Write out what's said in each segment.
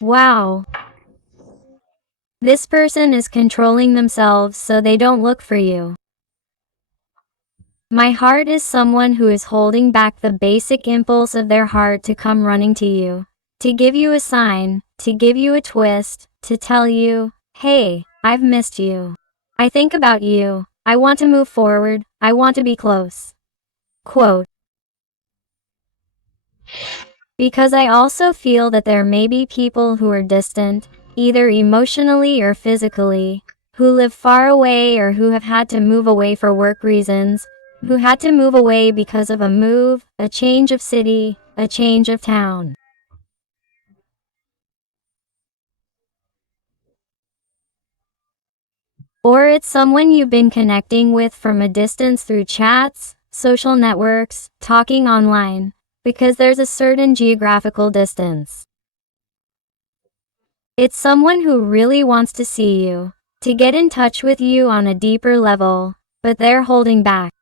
Wow. This person is controlling themselves so they don't look for you. My heart is someone who is holding back the basic impulse of their heart to come running to you, to give you a sign, to give you a twist, to tell you, hey, I've missed you. I think about you. I want to move forward. I want to be close. Quote. Because I also feel that there may be people who are distant, either emotionally or physically, who live far away or who have had to move away for work reasons, who had to move away because of a move, a change of city, a change of town. Or it's someone you've been connecting with from a distance through chats, social networks, talking online, because there's a certain geographical distance. It's someone who really wants to see you, to get in touch with you on a deeper level, but they're holding back.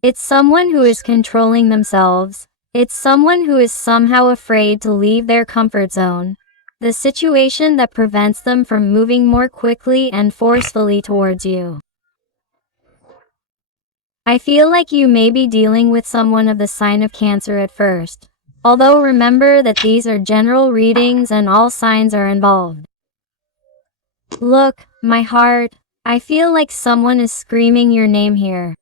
It's someone who is controlling themselves. It's someone who is somehow afraid to leave their comfort zone, the situation that prevents them from moving more quickly and forcefully towards you. I feel like you may be dealing with someone of the sign of Cancer at first, although remember that these are general readings and all signs are involved. Look, my heart, I feel like someone is screaming your name here.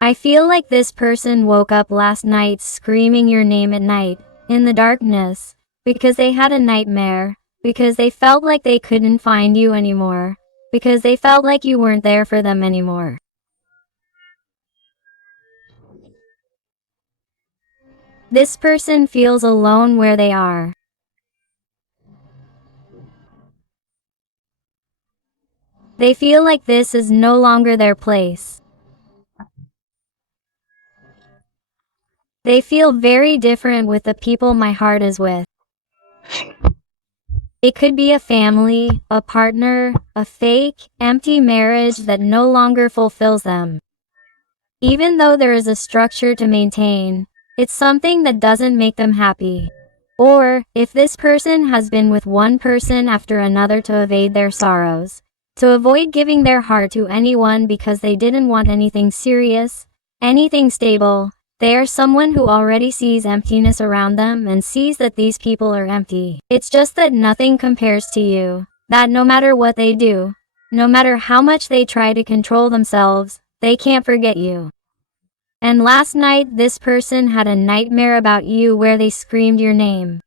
I feel like this person woke up last night screaming your name at night, in the darkness, because they had a nightmare, because they felt like they couldn't find you anymore, because they felt like you weren't there for them anymore. This person feels alone where they are. They feel like this is no longer their place. They feel very different with the people my heart is with. It could be a family, a partner, a fake, empty marriage that no longer fulfills them. Even though there is a structure to maintain, it's something that doesn't make them happy. Or, if this person has been with one person after another to evade their sorrows, to avoid giving their heart to anyone because they didn't want anything serious, anything stable, they are someone who already sees emptiness around them and sees that these people are empty. It's just that nothing compares to you, that no matter what they do, no matter how much they try to control themselves, they can't forget you. And last night this person had a nightmare about you where they screamed your name.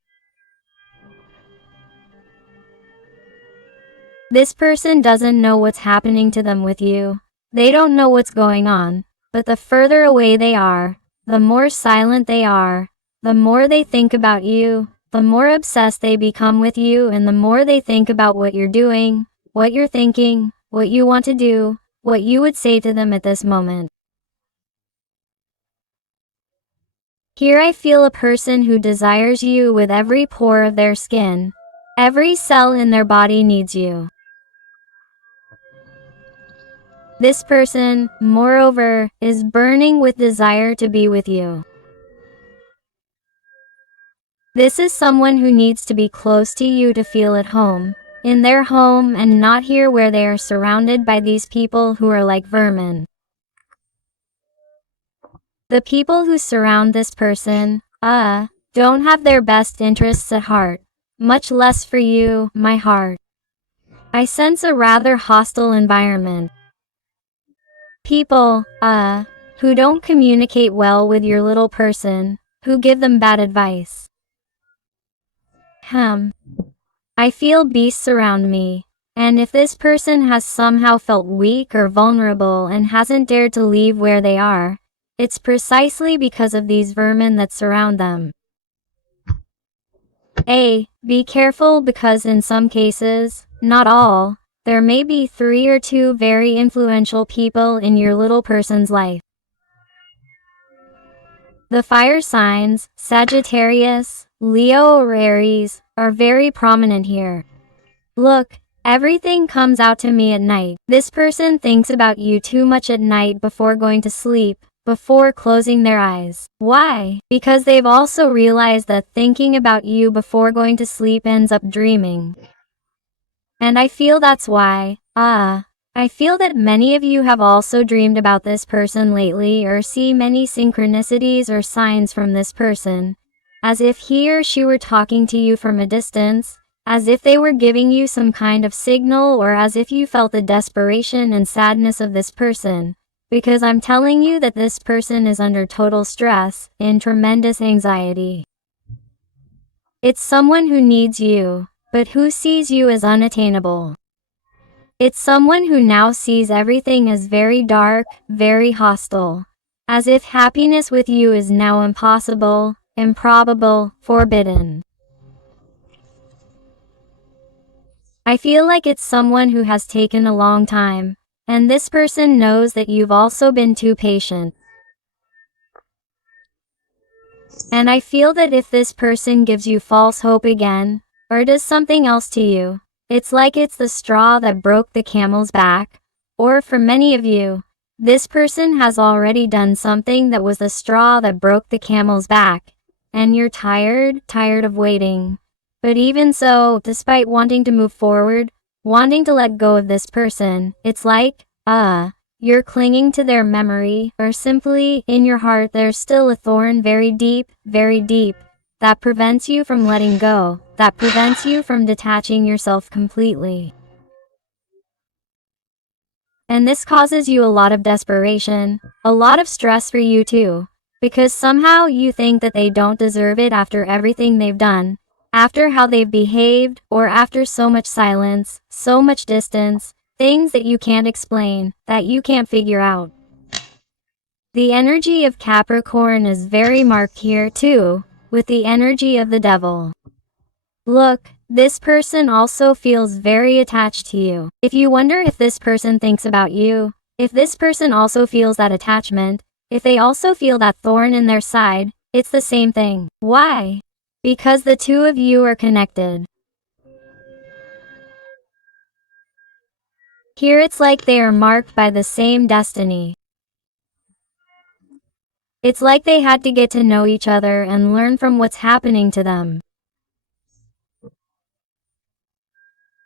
This person doesn't know what's happening to them with you. They don't know what's going on, but the further away they are, the more silent they are, the more they think about you, the more obsessed they become with you, and the more they think about what you're doing, what you're thinking, what you want to do, what you would say to them at this moment. Here I feel a person who desires you with every pore of their skin. Every cell in their body needs you. This person, moreover, is burning with desire to be with you. This is someone who needs to be close to you to feel at home, in their home, and not here where they are surrounded by these people who are like vermin. The people who surround this person, don't have their best interests at heart, much less for you, my heart. I sense a rather hostile environment. People, who don't communicate well with your little person, who give them bad advice. I feel beasts around me, and if this person has somehow felt weak or vulnerable and hasn't dared to leave where they are, it's precisely because of these vermin that surround them. Be careful because in some cases, not all, there may be 3 or 2 very influential people in your little person's life. The fire signs, Sagittarius, Leo or Aries, are very prominent here. Look, everything comes out to me at night. This person thinks about you too much at night before going to sleep, before closing their eyes. Why? Because they've also realized that thinking about you before going to sleep ends up dreaming. And I feel that's why, I feel that many of you have also dreamed about this person lately or see many synchronicities or signs from this person, as if he or she were talking to you from a distance, as if they were giving you some kind of signal, or as if you felt the desperation and sadness of this person, because I'm telling you that this person is under total stress, in tremendous anxiety. It's someone who needs you, but who sees you as unattainable. It's someone who now sees everything as very dark, very hostile, as if happiness with you is now impossible, improbable, forbidden. I feel like it's someone who has taken a long time, and this person knows that you've also been too patient. And I feel that if this person gives you false hope again, or does something else to you, it's like it's the straw that broke the camel's back. Or for many of you, this person has already done something that was the straw that broke the camel's back, and you're tired of waiting. But even so, despite wanting to move forward, wanting to let go of this person, it's like, you're clinging to their memory, or simply, in your heart there's still a thorn very deep, that prevents you from letting go, that prevents you from detaching yourself completely. And this causes you a lot of desperation, a lot of stress for you too, because somehow you think that they don't deserve it after everything they've done, after how they've behaved, or after so much silence, so much distance, things that you can't explain, that you can't figure out. The energy of Capricorn is very marked here too, with the energy of the devil. Look, this person also feels very attached to you. If you wonder if this person thinks about you, if this person also feels that attachment, if they also feel that thorn in their side, it's the same thing. Why? Because the two of you are connected. Here it's like they are marked by the same destiny. It's like they had to get to know each other and learn from what's happening to them.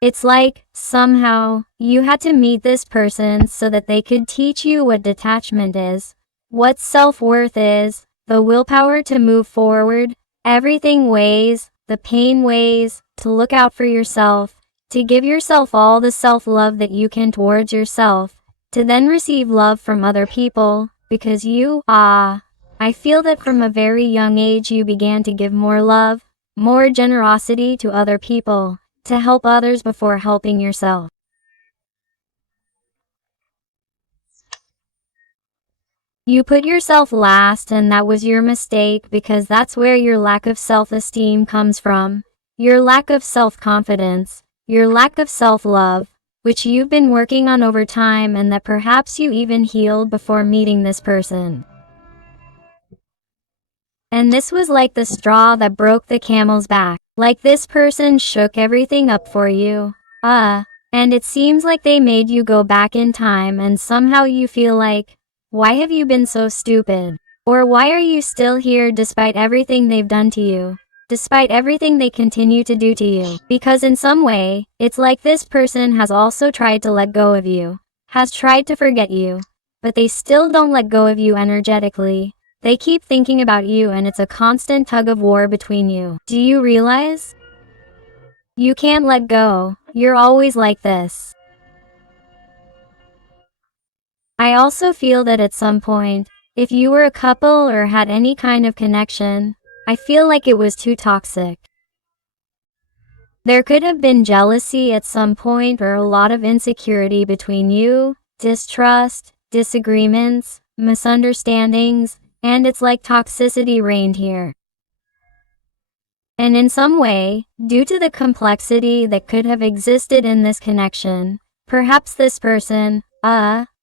It's like, somehow, you had to meet this person so that they could teach you what detachment is, what self-worth is, the willpower to move forward, everything weighs, the pain weighs, to look out for yourself, to give yourself all the self-love that you can towards yourself, to then receive love from other people, because you, I feel that from a very young age you began to give more love, more generosity to other people, to help others before helping yourself. You put yourself last, and that was your mistake, because that's where your lack of self-esteem comes from, your lack of self-confidence, your lack of self-love, which you've been working on over time and that perhaps you even healed before meeting this person. And this was like the straw that broke the camel's back. Like this person shook everything up for you. And it seems like they made you go back in time, and somehow you feel like, why have you been so stupid? Or why are you still here despite everything they've done to you? Despite everything they continue to do to you? Because in some way, it's like this person has also tried to let go of you, has tried to forget you, but they still don't let go of you energetically. They keep thinking about you, and it's a constant tug of war between you. Do you realize? You can't let go. You're always like this. I also feel that at some point, if you were a couple or had any kind of connection, I feel like it was too toxic. There could have been jealousy at some point, or a lot of insecurity between you, distrust, disagreements, misunderstandings, and it's like toxicity reigned here. And in some way, due to the complexity that could have existed in this connection, perhaps this person,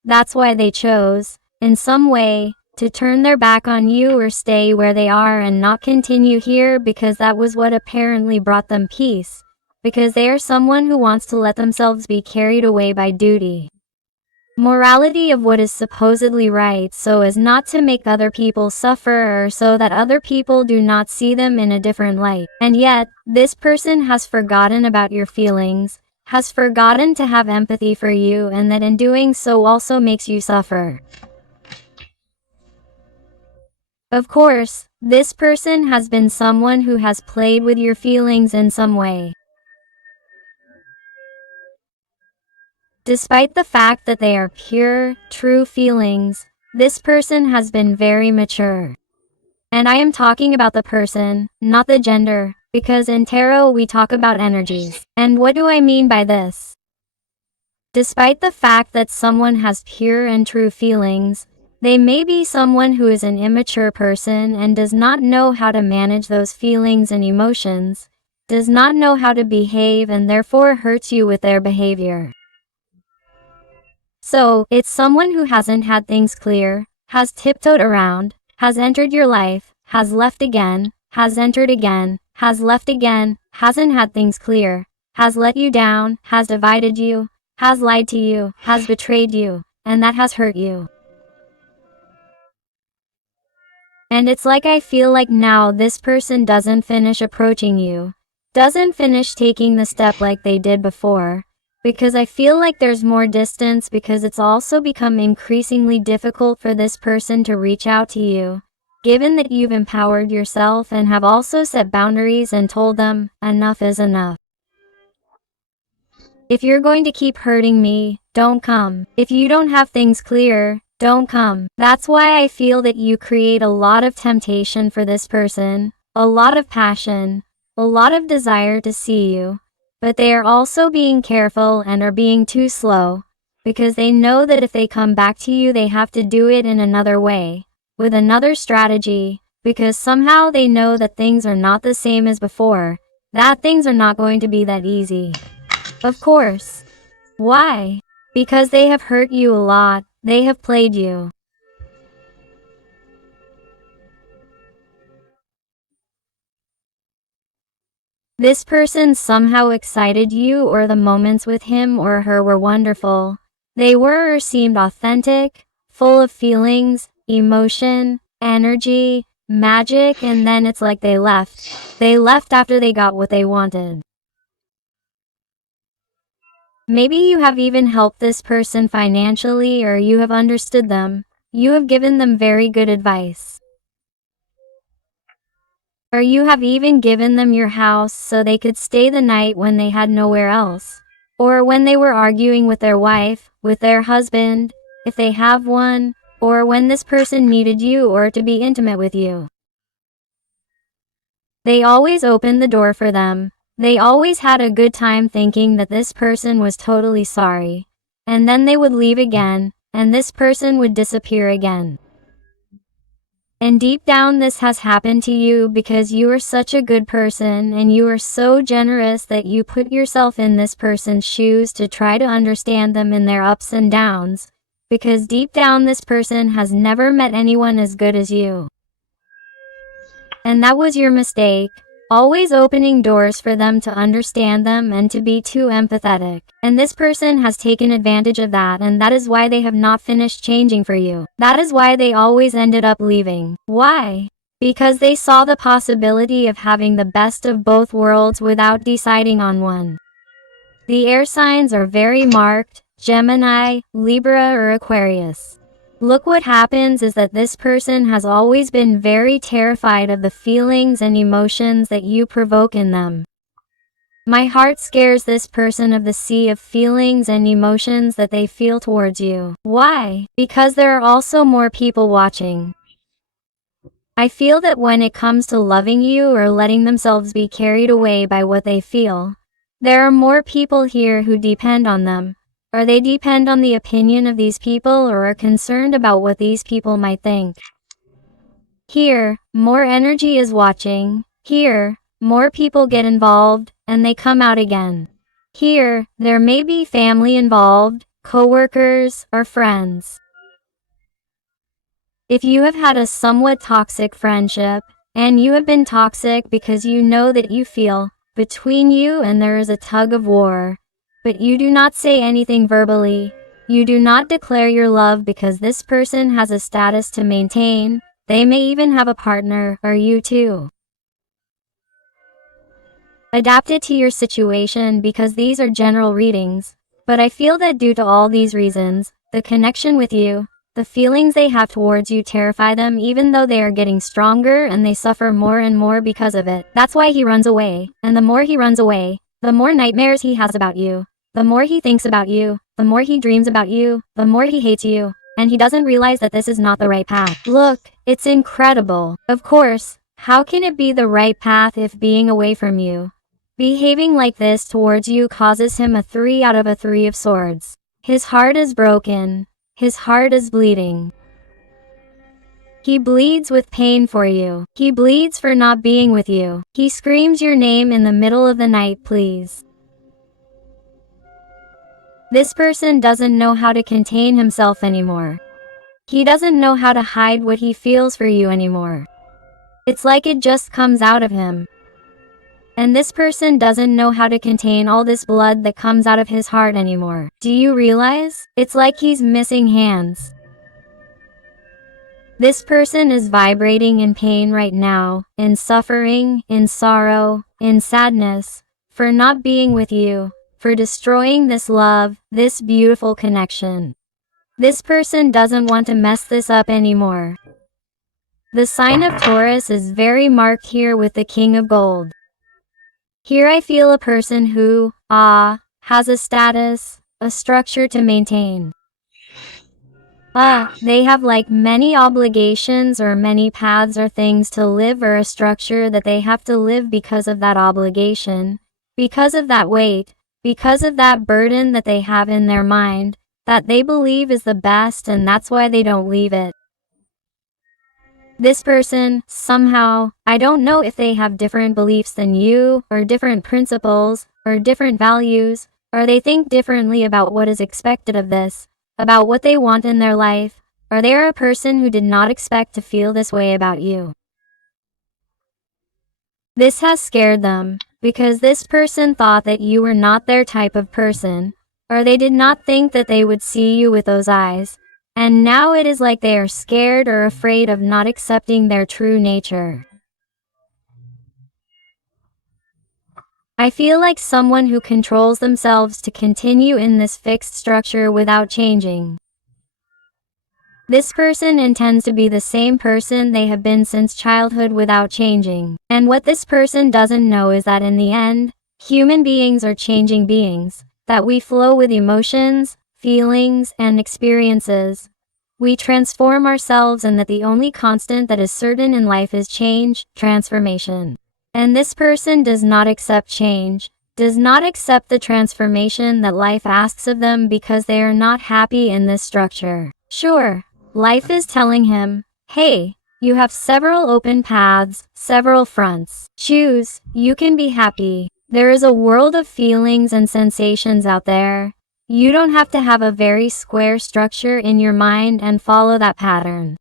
that's why they chose, in some way, to turn their back on you or stay where they are and not continue here, because that was what apparently brought them peace, because they are someone who wants to let themselves be carried away by duty. morality of what is supposedly right so as not to make other people suffer or so that other people do not see them in a different light. And yet, this person has forgotten about your feelings, has forgotten to have empathy for you, and that in doing so also makes you suffer. Of course, this person has been someone who has played with your feelings in some way. Despite the fact that they are pure, true feelings, this person has been very mature. And I am talking about the person, not the gender, because in tarot we talk about energies. And what do I mean by this? Despite the fact that someone has pure and true feelings, they may be someone who is an immature person and does not know how to manage those feelings and emotions, does not know how to behave, and therefore hurts you with their behavior. So, it's someone who hasn't had things clear, has tiptoed around, has entered your life, has left again, has entered again, has left again, hasn't had things clear, has let you down, has divided you, has lied to you, has betrayed you, and that has hurt you. And it's like I feel like now this person doesn't finish approaching you, doesn't finish taking the step like they did before, because I feel like there's more distance, because it's also become increasingly difficult for this person to reach out to you, given that you've empowered yourself and have also set boundaries and told them, enough is enough. If you're going to keep hurting me, don't come. If you don't have things clear, don't come. That's why I feel that you create a lot of temptation for this person, a lot of passion, a lot of desire to see you, but they are also being careful and are being too slow, because they know that if they come back to you they have to do it in another way, with another strategy, because somehow they know that things are not the same as before, that things are not going to be that easy. Of course. Why? Because they have hurt you a lot, they have played you. This person somehow excited you, or the moments with him or her were wonderful. They were or seemed authentic, full of feelings, emotion, energy, magic, and then it's like they left. They left after they got what they wanted. Maybe you have even helped this person financially, or you have understood them. You have given them very good advice. Or you have even given them your house so they could stay the night when they had nowhere else. Or when they were arguing with their wife, with their husband, if they have one, or when this person needed you or to be intimate with you. They always opened the door for them. They always had a good time thinking that this person was totally sorry. And then they would leave again, and this person would disappear again. And deep down this has happened to you because you are such a good person and you are so generous that you put yourself in this person's shoes to try to understand them in their ups and downs, because deep down this person has never met anyone as good as you. And that was your mistake, always opening doors for them to understand them and to be too empathetic. And this person has taken advantage of that, and that is why they have not finished changing for you. That is why they always ended up leaving. Why? Because they saw the possibility of having the best of both worlds without deciding on one. The air signs are very marked: Gemini, Libra, or Aquarius. Look, what happens is that this person has always been very terrified of the feelings and emotions that you provoke in them. My heart scares this person of the sea of feelings and emotions that they feel towards you. Why? Because there are also more people watching. I feel that when it comes to loving you or letting themselves be carried away by what they feel, there are more people here who depend on them. Or they depend on the opinion of these people or are concerned about what these people might think. Here, more energy is watching. Here, more people get involved, and they come out again. Here, there may be family involved, co-workers, or friends. If you have had a somewhat toxic friendship, and you have been toxic because you know that you feel between you and there is a tug of war, but you do not say anything verbally, You do not declare your love because this person has a status to maintain. They may even have a partner, or you too. Adapt it to your situation because these are general readings, but I feel that due to all these reasons, the connection with you, the feelings they have towards you terrify them even though they are getting stronger and they suffer more and more because of it. That's why he runs away, and the more he runs away, the more nightmares he has about you, the more he thinks about you, the more he dreams about you, the more he hates you, and he doesn't realize that this is not the right path. Look, it's incredible. Of course, how can it be the right path if being away from you, behaving like this towards you causes him a 3 out of a 3 of swords. His heart is broken. His heart is bleeding. He bleeds with pain for you. He bleeds for not being with you. He screams your name in the middle of the night, please. This person doesn't know how to contain himself anymore. He doesn't know how to hide what he feels for you anymore. It's like it just comes out of him. And this person doesn't know how to contain all this blood that comes out of his heart anymore. Do you realize? It's like he's missing hands. This person is vibrating in pain right now, in suffering, in sorrow, in sadness, for not being with you, for destroying this love, this beautiful connection. This person doesn't want to mess this up anymore. The sign of Taurus is very marked here with the King of Gold. Here I feel a person who, has a status, a structure to maintain. They have like many obligations or many paths or things to live or a structure that they have to live because of that obligation, because of that weight, because of that burden that they have in their mind, that they believe is the best and that's why they don't leave it. This person, somehow, I don't know if they have different beliefs than you, or different principles, or different values, or they think differently about what is expected of this, about what they want in their life, or they are a person who did not expect to feel this way about you. This has scared them, because this person thought that you were not their type of person, or they did not think that they would see you with those eyes. And now it is like they are scared or afraid of not accepting their true nature. I feel like someone who controls themselves to continue in this fixed structure without changing. This person intends to be the same person they have been since childhood without changing. And what this person doesn't know is that in the end, human beings are changing beings, that we flow with emotions, feelings, and experiences. We transform ourselves and that the only constant that is certain in life is change, transformation. And this person does not accept change, does not accept the transformation that life asks of them because they are not happy in this structure. Sure, life is telling him, hey, you have several open paths, several fronts. Choose, you can be happy. There is a world of feelings and sensations out there. You don't have to have a very square structure in your mind and follow that pattern.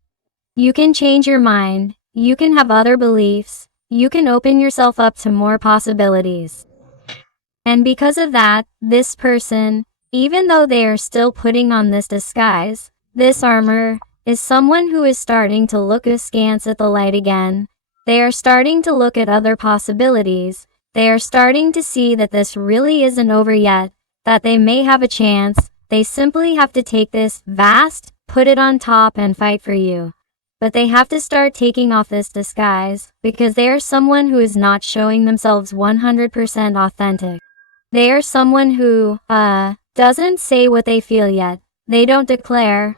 You can change your mind, you can have other beliefs, you can open yourself up to more possibilities. And because of that, this person, even though they are still putting on this disguise, this armor, is someone who is starting to look askance at the light again. They are starting to look at other possibilities. They are starting to see that this really isn't over yet, that they may have a chance. They simply have to take this vast, put it on top and fight for you. But they have to start taking off this disguise, because they are someone who is not showing themselves 100% authentic. They are someone who, doesn't say what they feel yet. They don't declare,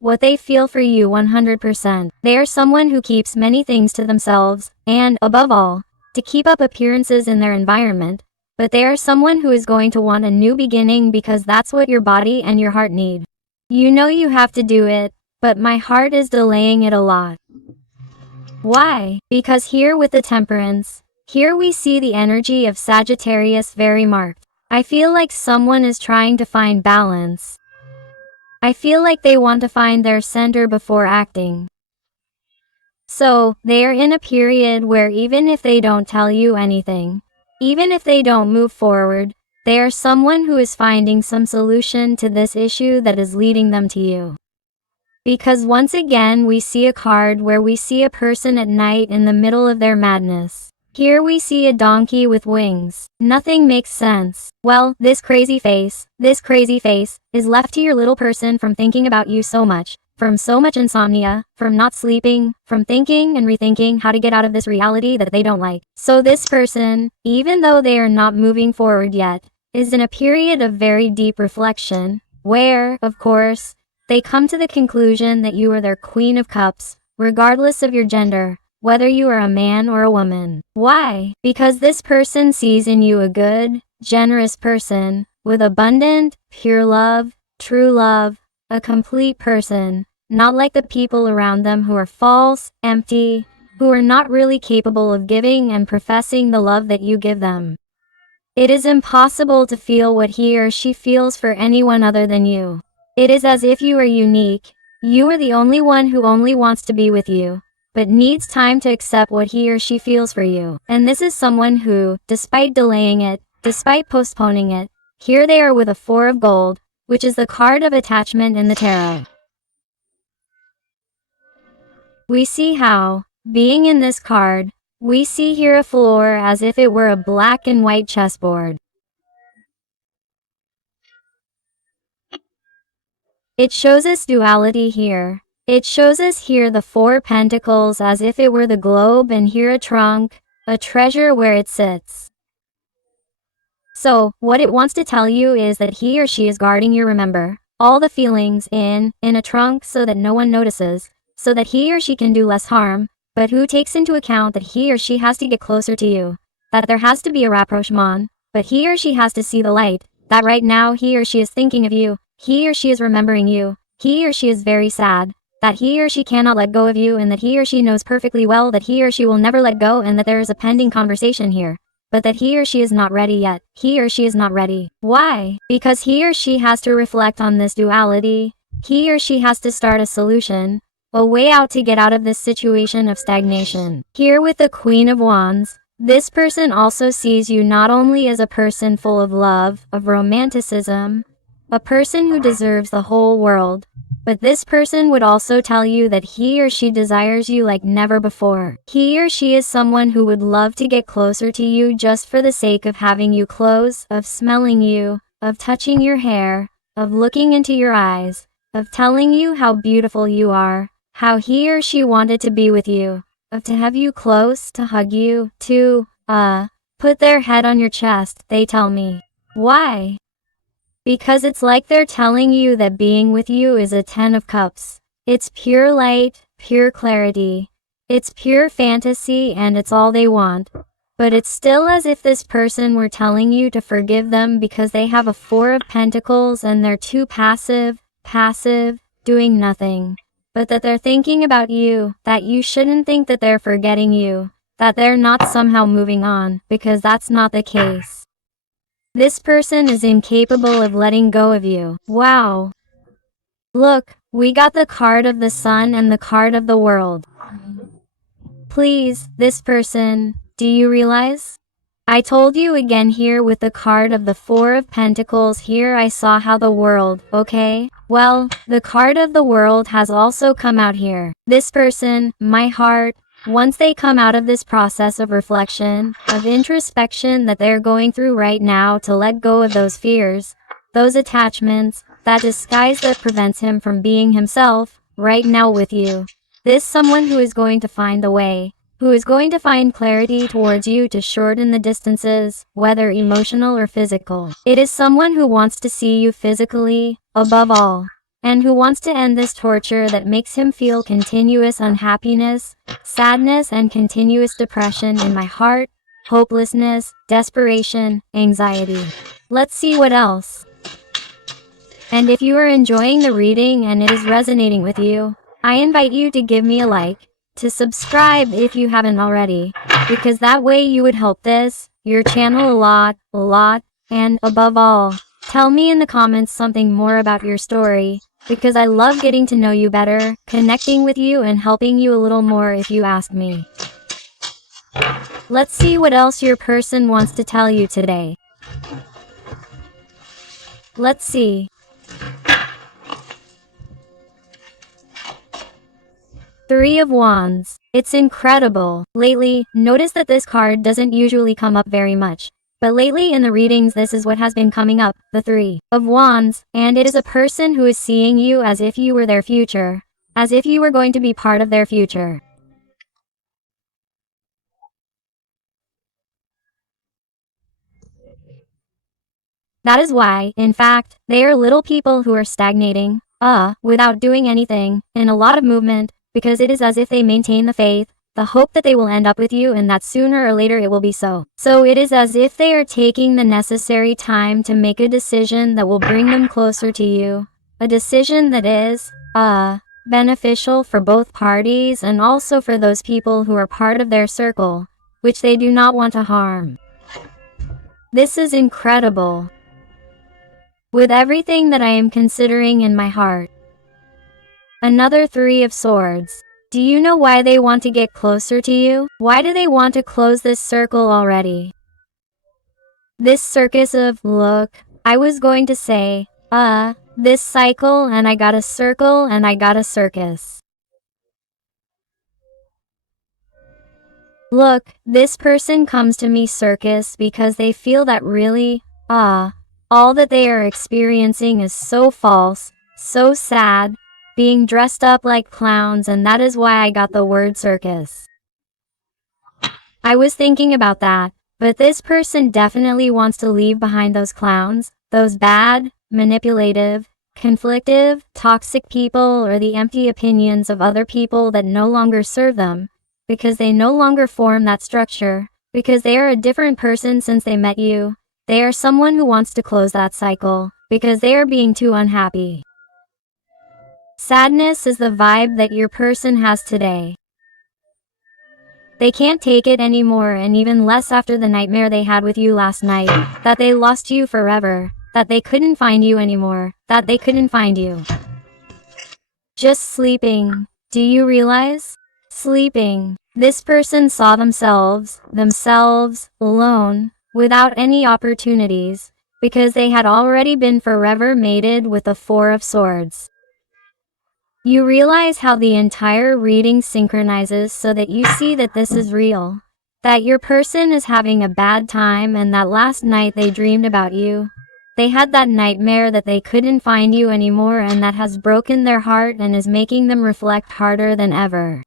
what they feel for you 100%. They are someone who keeps many things to themselves, and, above all, to keep up appearances in their environment. But they are someone who is going to want a new beginning because that's what your body and your heart need. You know you have to do it, but my heart is delaying it a lot. Why? Because here with the Temperance, here we see the energy of Sagittarius very marked. I feel like someone is trying to find balance. I feel like they want to find their center before acting. So, they are in a period where even if they don't tell you anything, even if they don't move forward, They are someone who is finding some solution to this issue that is leading them to you. Because once again we see a card where we see a person at night in the middle of their madness. Here we see a donkey with wings. Nothing makes sense. Well, this crazy face is left to your little person from thinking about you so much, from so much insomnia, from not sleeping, from thinking and rethinking how to get out of this reality that they don't like. So this person, even though they are not moving forward yet, is in a period of very deep reflection, where, of course, they come to the conclusion that you are their Queen of Cups, regardless of your gender, whether you are a man or a woman. Why? Because this person sees in you a good, generous person, with abundant, pure love, true love, a complete person, not like the people around them who are false, empty, who are not really capable of giving and professing the love that you give them. It is impossible to feel what he or she feels for anyone other than you. It is as if you are unique. You are the only one who only wants to be with you, but needs time to accept what he or she feels for you. And this is someone who, despite delaying it, despite postponing it, here they are with a 4 of gold, which is the card of attachment in the tarot. We see how, being in this card, we see here a floor as if it were a black and white chessboard. It shows us duality here. It shows us here the 4 pentacles as if it were the globe, and here a trunk, a treasure where it sits. So, what it wants to tell you is that he or she is guarding you, remember, all the feelings in a trunk so that no one notices, so that he or she can do less harm, but who takes into account that he or she has to get closer to you, that there has to be a rapprochement, but he or she has to see the light, that right now he or she is thinking of you, he or she is remembering you, he or she is very sad, that he or she cannot let go of you, and that he or she knows perfectly well that he or she will never let go, and that there is a pending conversation here, but that he or she is not ready yet. He or she is not ready. Why? Because he or she has to reflect on this duality. He or she has to start a solution, a way out to get out of this situation of stagnation. Here with the Queen of Wands, this person also sees you not only as a person full of love, of romanticism, a person who deserves the whole world, but this person would also tell you that he or she desires you like never before. He or she is someone who would love to get closer to you just for the sake of having you close, of smelling you, of touching your hair, of looking into your eyes, of telling you how beautiful you are, how he or she wanted to be with you, of to have you close, to hug you, to, put their head on your chest, they tell me. Why? Because it's like they're telling you that being with you is a 10 of cups. It's pure light, pure clarity. It's pure fantasy, and it's all they want. But it's still as if this person were telling you to forgive them because they have a 4 of pentacles and they're too passive, doing nothing. But that they're thinking about you, that you shouldn't think that they're forgetting you, that they're not somehow moving on, because that's not the case. This person is incapable of letting go of you. Wow. Look, we got the card of the Sun and the card of the World. Please, this person, do you realize? I told you again here with the card of the 4 of Pentacles, here I saw how the world, okay? Well, the card of the World has also come out here. This person, my heart, once they come out of this process of reflection, of introspection that they're going through right now, to let go of those fears, those attachments, that disguise that prevents him from being himself, right now with you. This someone who is going to find the way, who is going to find clarity towards you to shorten the distances, whether emotional or physical. It is someone who wants to see you physically, above all, and who wants to end this torture that makes him feel continuous unhappiness, sadness, and continuous depression in my heart, hopelessness, desperation, anxiety. Let's see what else. And if you are enjoying the reading and it is resonating with you, I invite you to give me a like, to subscribe if you haven't already, because that way you would help your channel a lot, and above all, tell me in the comments something more about your story, because I love getting to know you better, connecting with you and helping you a little more if you ask me. Let's see what else your person wants to tell you today. Let's see. Three of Wands. It's incredible. Lately, notice that this card doesn't usually come up very much. But lately in the readings this is what has been coming up, the Three of Wands, and it is a person who is seeing you as if you were their future. As if you were going to be part of their future. That is why, in fact, they are little people who are stagnating, without doing anything, in a lot of movement, because it is as if they maintain the faith, the hope that they will end up with you and that sooner or later it will be so. So it is as if they are taking the necessary time to make a decision that will bring them closer to you. A decision that is, beneficial for both parties and also for those people who are part of their circle, which they do not want to harm. This is incredible. With everything that I am considering in my heart. Another Three of Swords. Do you know why they want to get closer to you? Why do they want to close this circle already? This circus of, look, I was going to say, this cycle and I got a circle and I got a circus. Look, this person comes to me circus because they feel that really, all that they are experiencing is so false, so sad, being dressed up like clowns, and that is why I got the word circus. I was thinking about that, but this person definitely wants to leave behind those clowns, those bad, manipulative, conflictive, toxic people or the empty opinions of other people that no longer serve them, because they no longer form that structure, because they are a different person since they met you. They are someone who wants to close that cycle, because they are being too unhappy. Sadness is the vibe that your person has today. They can't take it anymore, and even less after the nightmare they had with you last night, that they lost you forever, that they couldn't find you anymore, that they couldn't find you. Just sleeping. Do you realize? Sleeping. This person saw themselves alone, without any opportunities, because they had already been forever mated with the Four of Swords. You realize how the entire reading synchronizes so that you see that this is real, that your person is having a bad time and that last night they dreamed about you. They had that nightmare that they couldn't find you anymore, and that has broken their heart and is making them reflect harder than ever.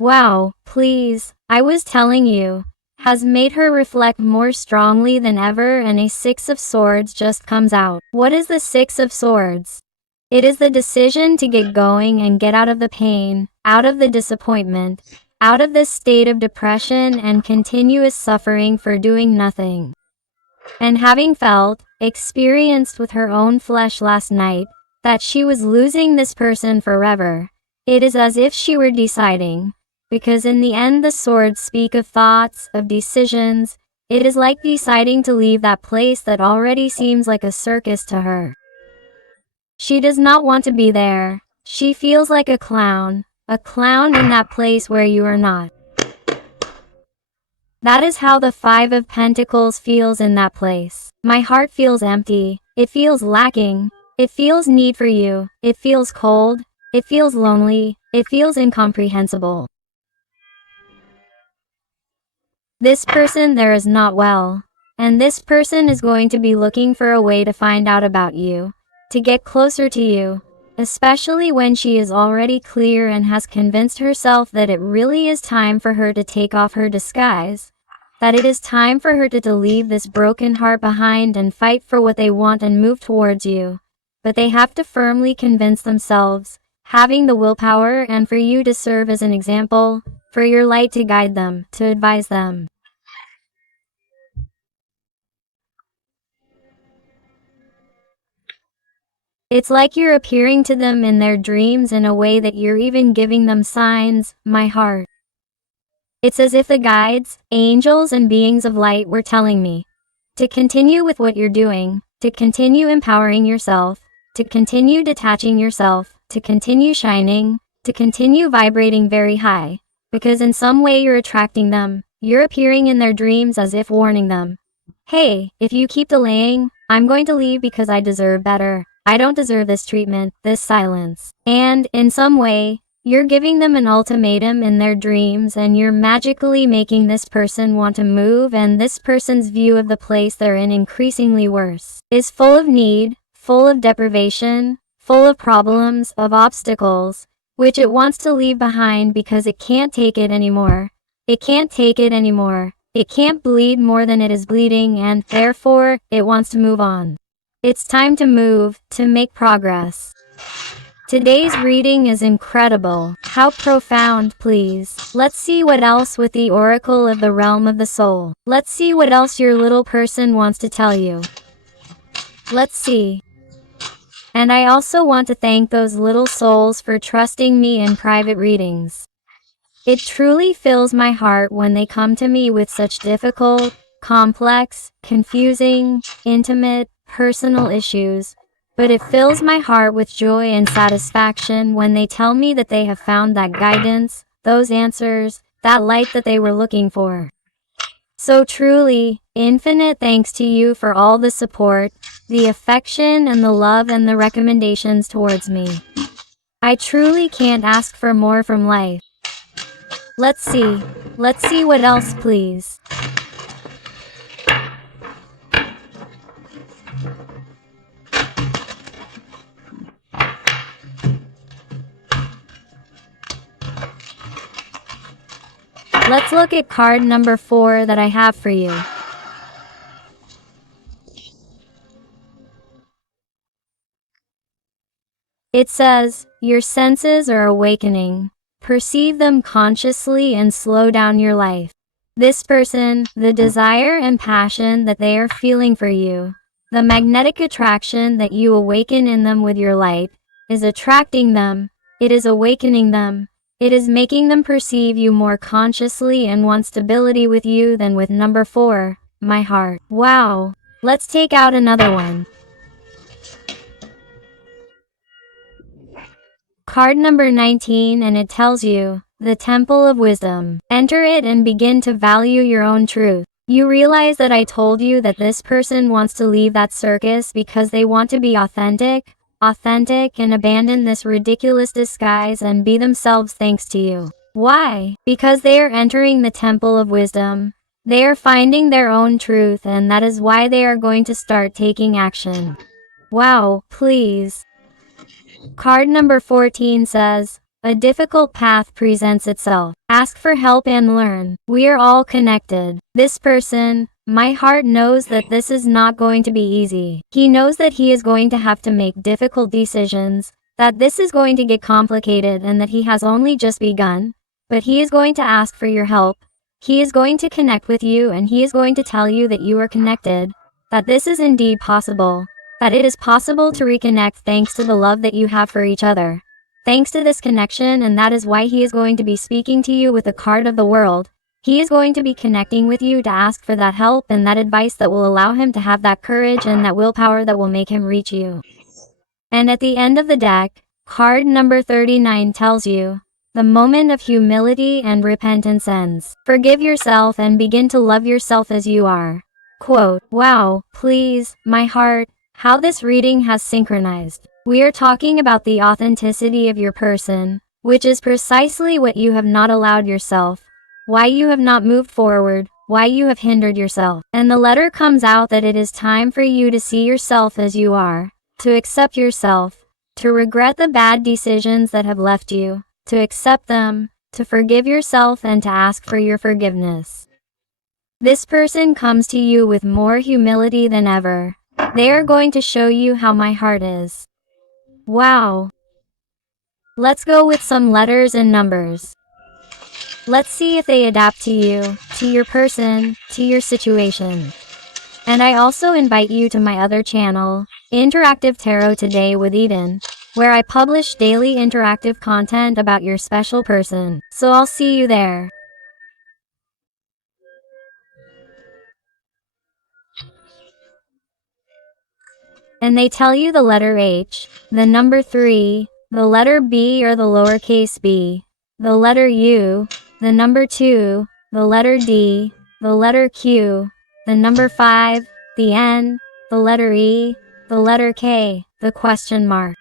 Wow, please, I was telling you, has made her reflect more strongly than ever, and a Six of Swords just comes out. What is the Six of Swords? It is the decision to get going and get out of the pain, out of the disappointment, out of this state of depression and continuous suffering for doing nothing. And having experienced with her own flesh last night, that she was losing this person forever, it is as if she were deciding, because in the end the swords speak of thoughts, of decisions. It is like deciding to leave that place that already seems like a circus to her. She does not want to be there. She feels like a clown in that place where you are not. That is how the Five of Pentacles feels in that place. My heart feels empty. It feels lacking. It feels need for you. It feels cold. It feels lonely. It feels incomprehensible. This person there is not well. And this person is going to be looking for a way to find out about you, to get closer to you, especially when she is already clear and has convinced herself that it really is time for her to take off her disguise, that it is time for her to leave this broken heart behind and fight for what they want and move towards you. But they have to firmly convince themselves, having the willpower, and for you to serve as an example, for your light to guide them, to advise them. It's like you're appearing to them in their dreams in a way that you're even giving them signs, my heart. It's as if the guides, angels and beings of light were telling me to continue with what you're doing, to continue empowering yourself, to continue detaching yourself, to continue shining, to continue vibrating very high, because in some way you're attracting them, you're appearing in their dreams as if warning them. Hey, if you keep delaying, I'm going to leave because I deserve better. I don't deserve this treatment, this silence. And, in some way, you're giving them an ultimatum in their dreams, and you're magically making this person want to move, and this person's view of the place they're in increasingly worse. Is full of need, full of deprivation, full of problems, of obstacles, which it wants to leave behind because it can't take it anymore. It can't take it anymore. It can't bleed more than it is bleeding, and, therefore, it wants to move on. It's time to move, to make progress. Today's reading is incredible. How profound, please. Let's see what else with the Oracle of the Realm of the Soul. Let's see what else your little person wants to tell you. Let's see. And I also want to thank those little souls for trusting me in private readings. It truly fills my heart when they come to me with such difficult, complex, confusing, intimate, personal issues, but it fills my heart with joy and satisfaction when they tell me that they have found that guidance, those answers, that light that they were looking for. So truly, infinite thanks to you for all the support, the affection and the love and the recommendations towards me. I truly can't ask for more from life. Let's see what else, please. Let's look at card number 4 that I have for you. It says, your senses are awakening. Perceive them consciously and slow down your life. This person, the desire and passion that they are feeling for you, the magnetic attraction that you awaken in them with your light, is attracting them, it is awakening them, it is making them perceive you more consciously and want stability with you than with number 4, my heart. Wow. Let's take out another one. Card number 19, and it tells you, the Temple of Wisdom. Enter it and begin to value your own truth. You realize that I told you that this person wants to leave that circus because they want to be authentic, and abandon this ridiculous disguise and be themselves thanks to you. Why? Because they are entering the Temple of Wisdom. They are finding their own truth, and that is why they are going to start taking action. Wow, please. Card number 14 says, a difficult path presents itself. Ask for help and learn. We are all connected. This person, my heart, knows that this is not going to be easy. He knows that he is going to have to make difficult decisions, that this is going to get complicated, and that he has only just begun. But he is going to ask for your help. He is going to connect with you, and he is going to tell you that you are connected, that this is indeed possible. That it is possible to reconnect thanks to the love that you have for each other. Thanks to this connection, and that is why he is going to be speaking to you with the card of the world. He is going to be connecting with you to ask for that help and that advice that will allow him to have that courage and that willpower that will make him reach you. And at the end of the deck, card number 39 tells you, the moment of humility and repentance ends. Forgive yourself and begin to love yourself as you are. Quote, wow, please, my heart. How this reading has synchronized. We are talking about the authenticity of your person, which is precisely what you have not allowed yourself, why you have not moved forward, why you have hindered yourself. And the letter comes out that it is time for you to see yourself as you are, to accept yourself, to regret the bad decisions that have left you, to accept them, to forgive yourself and to ask for your forgiveness. This person comes to you with more humility than ever. They are going to show you how my heart is. Wow. Let's go with some letters and numbers. Let's see if they adapt to you, to your person, to your situation. And I also invite you to my other channel, Interactive Tarot Today with Eden, where I publish daily interactive content about your special person. So I'll see you there. And they tell you the letter H, the number 3, the letter B or the lowercase b, the letter U, the number 2, the letter D, the letter Q, the number 5, the N, the letter E, the letter K, the question mark.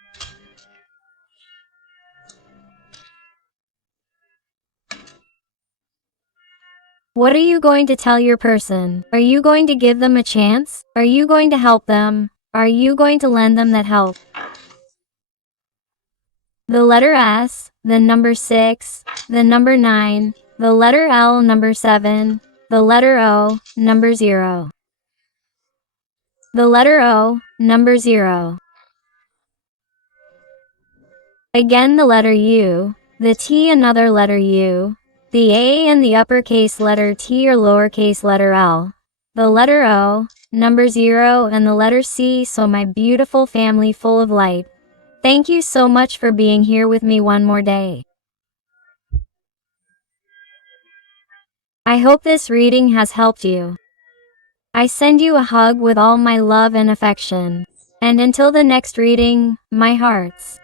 What are you going to tell your person? Are you going to give them a chance? Are you going to help them? Are you going to lend them that help? The letter S, the number 6, the number 9, the letter L, number 7, the letter O, number 0. The letter O, number 0. Again the letter U, the T, another letter U, the A and the uppercase letter T or lowercase letter L, the letter O, number 0 and the letter C. So my beautiful family full of light, thank you so much for being here with me one more day. I hope this reading has helped you. I send you a hug with all my love and affection. And until the next reading, my hearts.